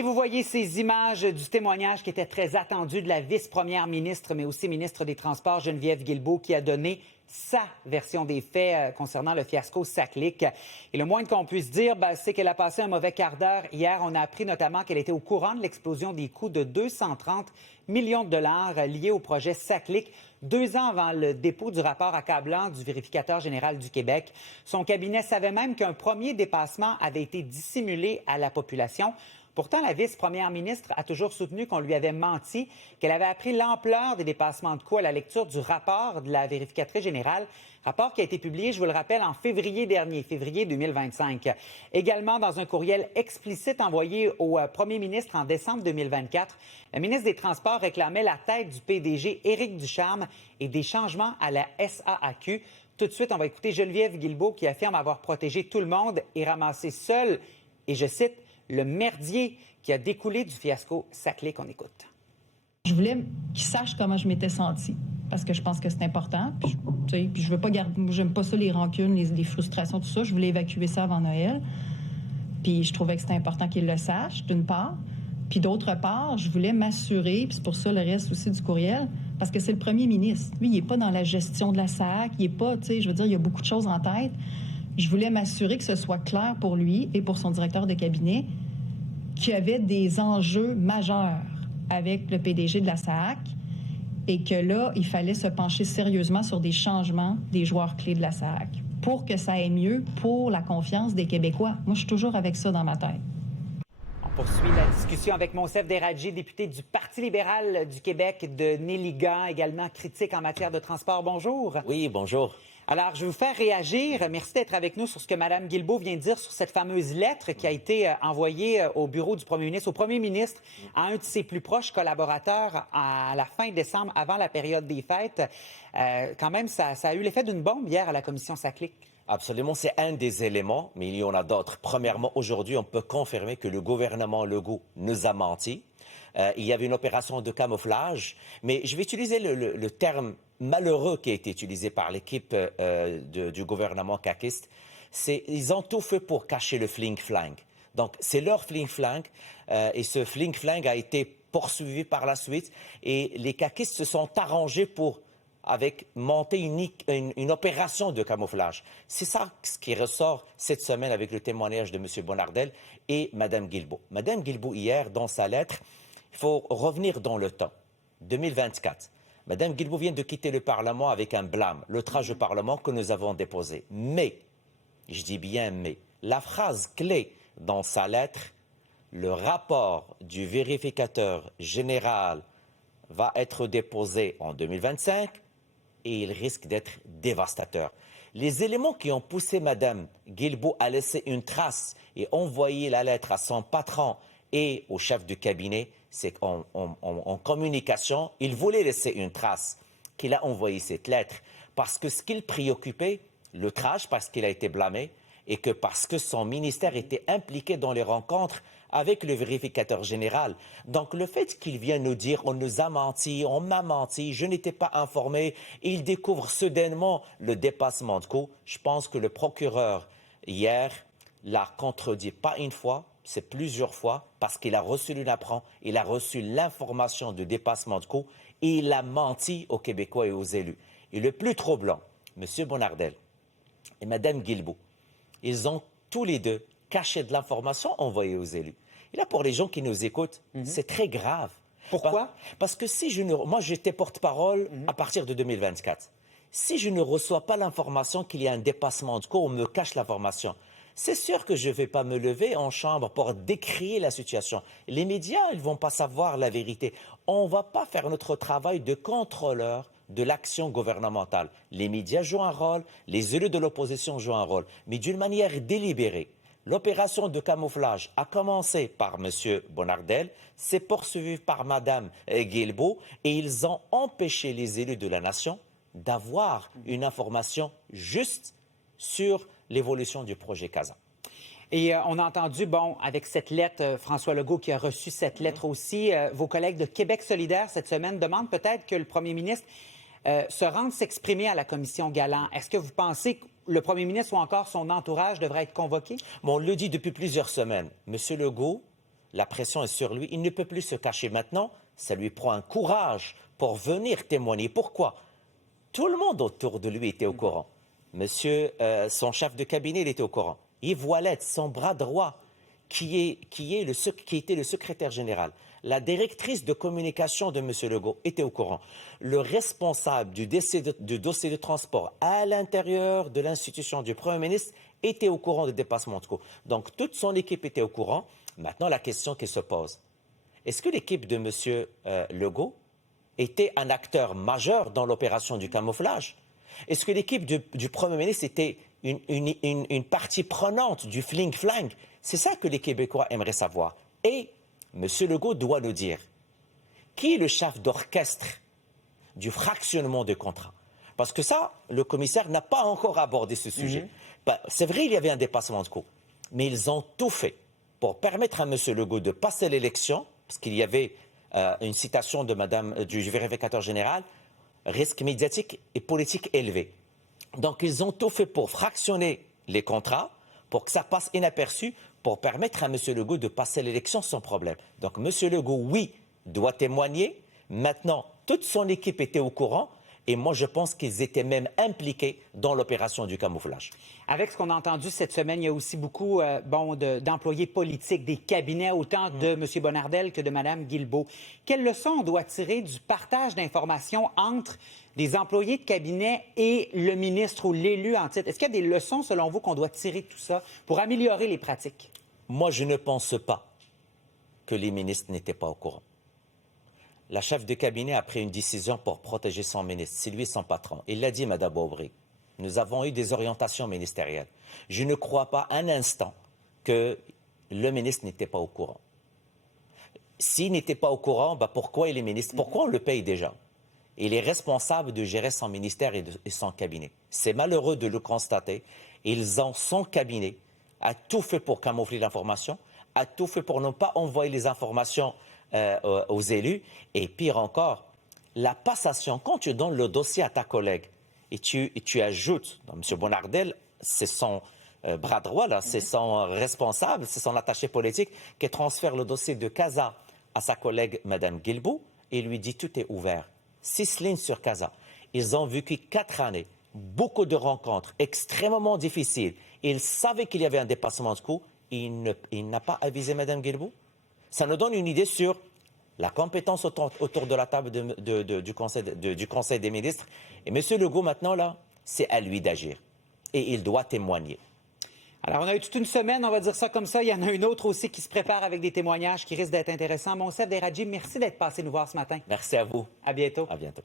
Et vous voyez ces images du témoignage qui était très attendu de la vice-première ministre, mais aussi ministre des Transports, Geneviève Guilbeault, qui a donné sa version des faits concernant le fiasco Saclic. Et le moins qu'on puisse dire, c'est qu'elle a passé un mauvais quart d'heure hier. On a appris notamment qu'elle était au courant de l'explosion des coûts de 230 millions de dollars liés au projet Saclic, 2 ans avant le dépôt du rapport accablant du vérificateur général du Québec. Son cabinet savait même qu'un premier dépassement avait été dissimulé à la population. Pourtant, la vice-première ministre a toujours soutenu qu'on lui avait menti, qu'elle avait appris l'ampleur des dépassements de coûts à la lecture du rapport de la vérificatrice générale, rapport qui a été publié, je vous le rappelle, en février dernier, février 2025. Également, dans un courriel explicite envoyé au premier ministre en décembre 2024, le ministre des Transports réclamait la tête du PDG Éric Ducharme et des changements à la SAAQ. Tout de suite, on va écouter Geneviève Guilbeault qui affirme avoir protégé tout le monde et ramassé seul, et je cite, le merdier qui a découlé du fiasco Saclic. On écoute. Je voulais qu'ils sachent comment je m'étais sentie, parce que je pense que c'est important. Puis je veux pas garder, j'aime pas ça, les rancunes, les frustrations, tout ça. Je voulais évacuer ça avant Noël. Puis je trouvais que c'était important qu'ils le sachent, d'une part. Puis d'autre part, je voulais m'assurer, puis c'est pour ça le reste aussi du courriel, parce que c'est le premier ministre. Lui, il n'est pas dans la gestion de la SAC, il n'est pas, je veux dire, il y a beaucoup de choses en tête. Je voulais m'assurer que ce soit clair pour lui et pour son directeur de cabinet qu'il y avait des enjeux majeurs avec le PDG de la SAAQ et que là, il fallait se pencher sérieusement sur des changements des joueurs clés de la SAAQ pour que ça aille mieux pour la confiance des Québécois. Moi, je suis toujours avec ça dans ma tête. On poursuit la discussion avec Monsef Déraldji, député du Parti libéral du Québec de Néligan, également critique en matière de transport. Bonjour. Oui, bonjour. Alors, je vais vous faire réagir. Merci d'être avec nous sur ce que Mme Guilbeault vient de dire sur cette fameuse lettre qui a été envoyée au bureau du premier ministre, au premier ministre, à un de ses plus proches collaborateurs à la fin décembre, avant la période des fêtes. Quand même, ça a eu l'effet d'une bombe hier à la commission Saclic. Absolument, c'est un des éléments, mais il y en a d'autres. Premièrement, aujourd'hui, on peut confirmer que le gouvernement Legault nous a menti. Il y avait une opération de camouflage, mais je vais utiliser le terme malheureux qui a été utilisé par l'équipe du gouvernement caquiste. Ils ont tout fait pour cacher le fling-flang. Donc, c'est leur fling-flang, et ce fling-flang a été poursuivi par la suite, et les caquistes se sont arrangés pour monter une opération de camouflage. C'est ça ce qui ressort cette semaine avec le témoignage de M. Bonnardel et Mme Guilbeault. Mme Guilbeault, hier, dans sa lettre, il faut revenir dans le temps, 2024. Mme Guilbeault vient de quitter le Parlement avec un blâme, l'outrage au Parlement que nous avons déposé. Mais, je dis bien mais, la phrase clé dans sa lettre, le rapport du vérificateur général va être déposé en 2025 et il risque d'être dévastateur. Les éléments qui ont poussé Mme Guilbeault à laisser une trace et envoyer la lettre à son patron et au chef du cabinet, c'est qu'en communication, il voulait laisser une trace qu'il a envoyé cette lettre parce que ce qu'il préoccupait, l'outrage parce qu'il a été blâmé et que parce que son ministère était impliqué dans les rencontres avec le vérificateur général. Donc le fait qu'il vienne nous dire « on nous a menti, on m'a menti, je n'étais pas informé », et il découvre soudainement le dépassement de coûts, je pense que le procureur, hier, l'a contredit pas une fois, c'est plusieurs fois, parce qu'il a reçu une apprend, il a reçu l'information du dépassement de coûts et il a menti aux Québécois et aux élus. Et le plus troublant, M. Bonnardel et Mme Guilbeault, ils ont tous les deux caché de l'information envoyée aux élus. Et là, pour les gens qui nous écoutent, c'est très grave. Pourquoi? Parce que si moi, j'étais porte-parole à partir de 2024. Si je ne reçois pas l'information qu'il y a un dépassement de coûts, on me cache l'information. C'est sûr que je ne vais pas me lever en chambre pour décrier la situation. Les médias, ils ne vont pas savoir la vérité. On ne va pas faire notre travail de contrôleur de l'action gouvernementale. Les médias jouent un rôle, les élus de l'opposition jouent un rôle, mais d'une manière délibérée. L'opération de camouflage a commencé par M. Bonnardel, s'est poursuivie par Mme Guilbeault, et ils ont empêché les élus de la nation d'avoir une information juste sur l'évolution du projet CASA. Et on a entendu, avec cette lettre, François Legault qui a reçu cette lettre aussi, vos collègues de Québec solidaire cette semaine demandent peut-être que le premier ministre se rende s'exprimer à la commission Galland. Est-ce que vous pensez que le premier ministre ou encore son entourage devrait être convoqué? Bon, on le dit depuis plusieurs semaines. M. Legault la pression est sur lui. Il ne peut plus se cacher maintenant. Ça lui prend un courage pour venir témoigner. Pourquoi? Tout le monde autour de lui était au courant. Monsieur, son chef de cabinet, il était au courant. Yves Ouellet, son bras droit, qui était le secrétaire général, la directrice de communication de M. Legault était au courant. Le responsable du dossier de transport à l'intérieur de l'institution du Premier ministre était au courant des dépassements de coûts. Donc, toute son équipe était au courant. Maintenant, la question qui se pose, est-ce que l'équipe de M. Legault était un acteur majeur dans l'opération du camouflage? Est-ce que l'équipe du Premier ministre était une partie prenante du fling-flang? C'est ça que les Québécois aimeraient savoir. Et M. Legault doit le dire. Qui est le chef d'orchestre du fractionnement de contrats? Parce que ça, le commissaire n'a pas encore abordé ce sujet. C'est vrai, il y avait un dépassement de coûts, mais ils ont tout fait pour permettre à M. Legault de passer l'élection, parce qu'il y avait une citation de du vérificateur général, risque médiatique et politique élevé. Donc, ils ont tout fait pour fractionner les contrats, pour que ça passe inaperçu, pour permettre à M. Legault de passer l'élection sans problème. Donc, M. Legault, oui, doit témoigner. Maintenant, toute son équipe était au courant. Et moi, je pense qu'ils étaient même impliqués dans l'opération du camouflage. Avec ce qu'on a entendu cette semaine, il y a aussi beaucoup d'employés politiques, des cabinets, autant de M. Bonnardel que de Mme Guilbeault. Quelle leçon on doit tirer du partage d'informations entre des employés de cabinet et le ministre ou l'élu en titre? Est-ce qu'il y a des leçons, selon vous, qu'on doit tirer de tout ça pour améliorer les pratiques? Moi, je ne pense pas que les ministres n'étaient pas au courant. La chef de cabinet a pris une décision pour protéger son ministre. C'est lui son patron. Il l'a dit, Mme Aubry. Nous avons eu des orientations ministérielles. Je ne crois pas un instant que le ministre n'était pas au courant. S'il n'était pas au courant, pourquoi il est ministre? Pourquoi on le paye déjà? Il est responsable de gérer son ministère et son cabinet. C'est malheureux de le constater. Son cabinet a tout fait pour camoufler l'information, a tout fait pour ne pas envoyer les informations aux élus. Et pire encore, la passation, quand tu donnes le dossier à ta collègue et tu ajoutes, donc M. Bonnardel, c'est son bras droit, là, c'est son responsable, c'est son attaché politique, qui transfère le dossier de Casa à sa collègue Mme Guilbeault et lui dit tout est ouvert. 6 lignes sur Casa. Ils ont vécu 4 années, beaucoup de rencontres extrêmement difficiles. Ils savaient qu'il y avait un dépassement de coûts. Il n'a pas avisé Mme Guilbeault. Ça nous donne une idée sur la compétence autour de la table du Conseil des ministres. Et M. Legault, maintenant, là, c'est à lui d'agir. Et il doit témoigner. Alors, on a eu toute une semaine, on va dire ça comme ça. Il y en a une autre aussi qui se prépare avec des témoignages qui risquent d'être intéressants. Monsef Deradji, merci d'être passé nous voir ce matin. Merci à vous. À bientôt. À bientôt.